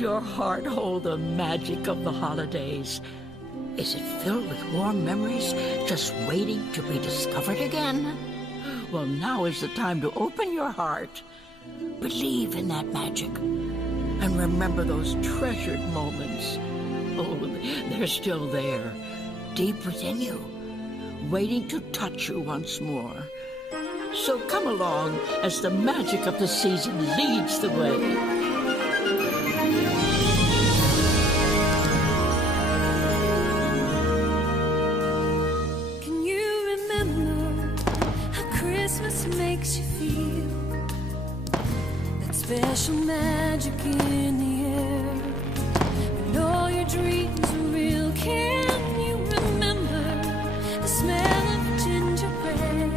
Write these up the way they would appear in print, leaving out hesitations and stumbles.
Does your heart hold the magic of the holidays? Is it filled with warm memories just waiting to be discovered again? Well, now is the time to open your heart. Believe in that magic. And remember those treasured moments. Oh, they're still there, deep within you, waiting to touch you once more. So come along as the magic of the season leads the way. Makes you feel that special magic in the air. When all your dreams are real, can you remember the smell of gingerbread,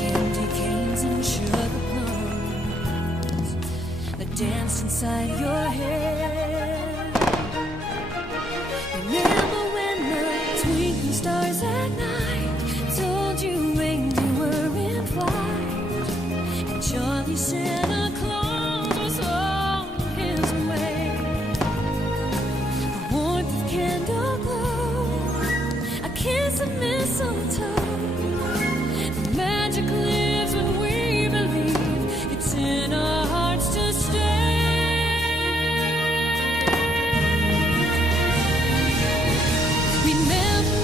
candy canes and sugar plums that danced inside your head? Remember when the twinkling stars at night told you reindeer were in flight, and Charlie Santa Claus was on his way? The warmth of candle glow, a kiss of mistletoe, the magic lives when we believe it's in our hearts to stay. Just remember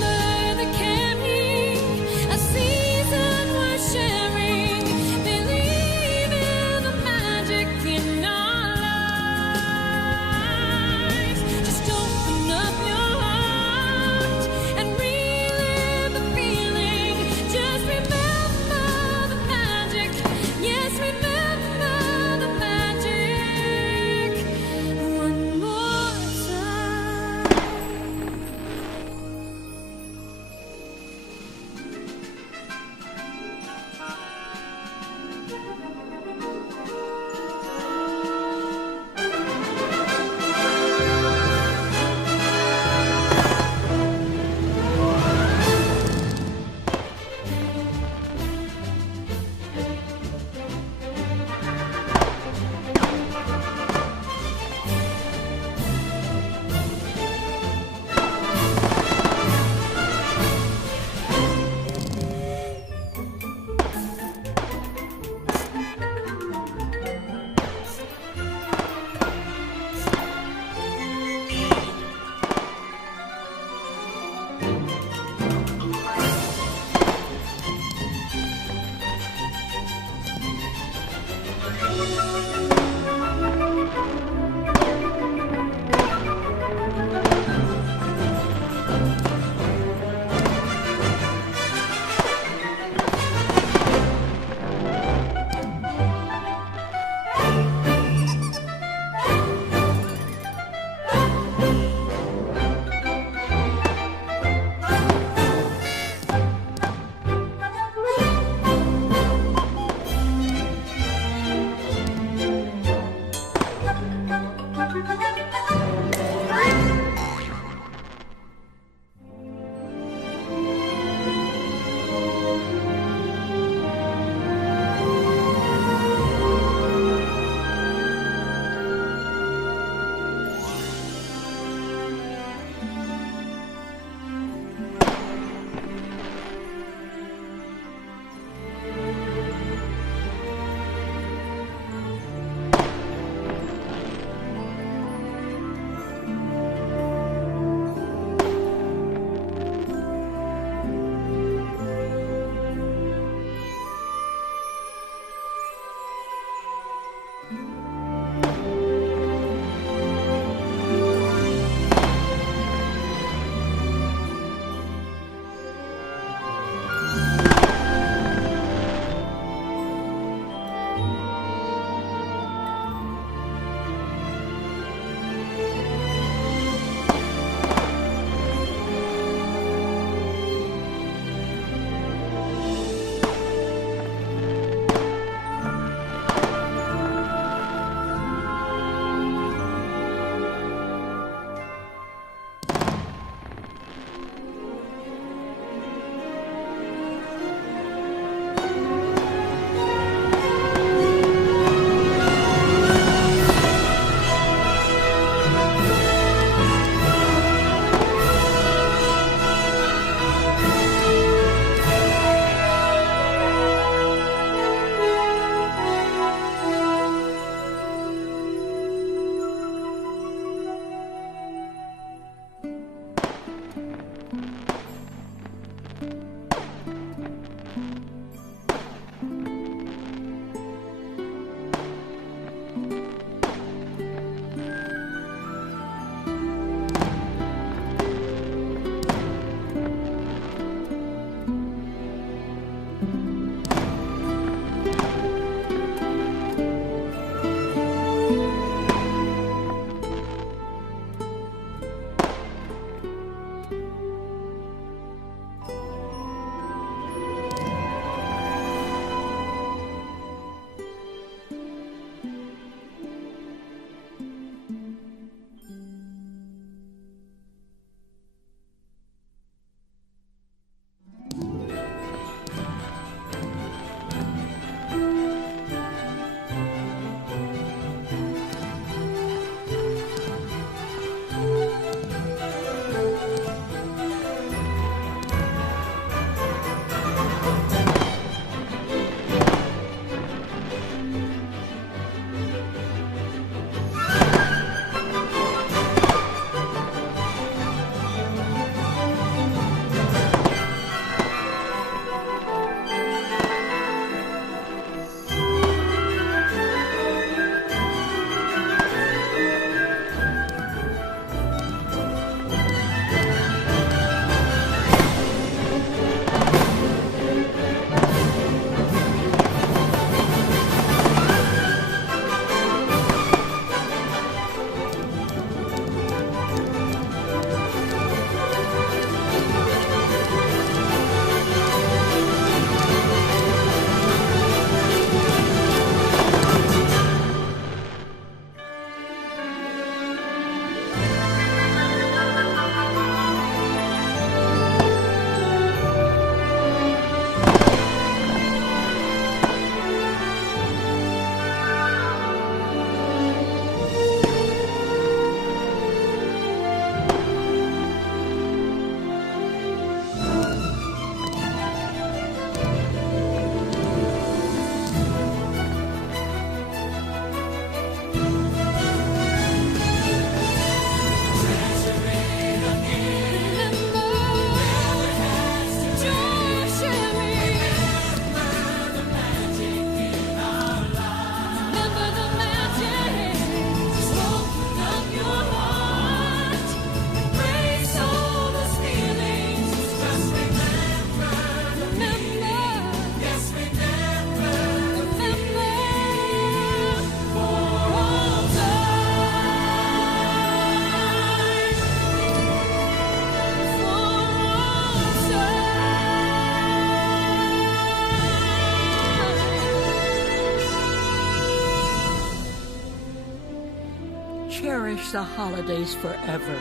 cherish the holidays forever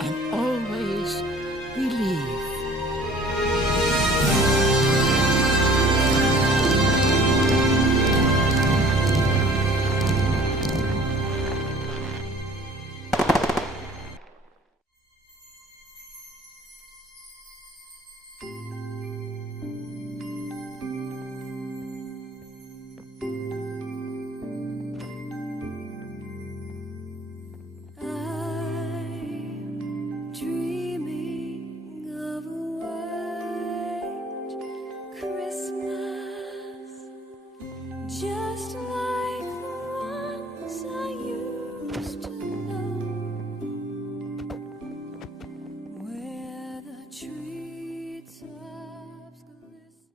and always believe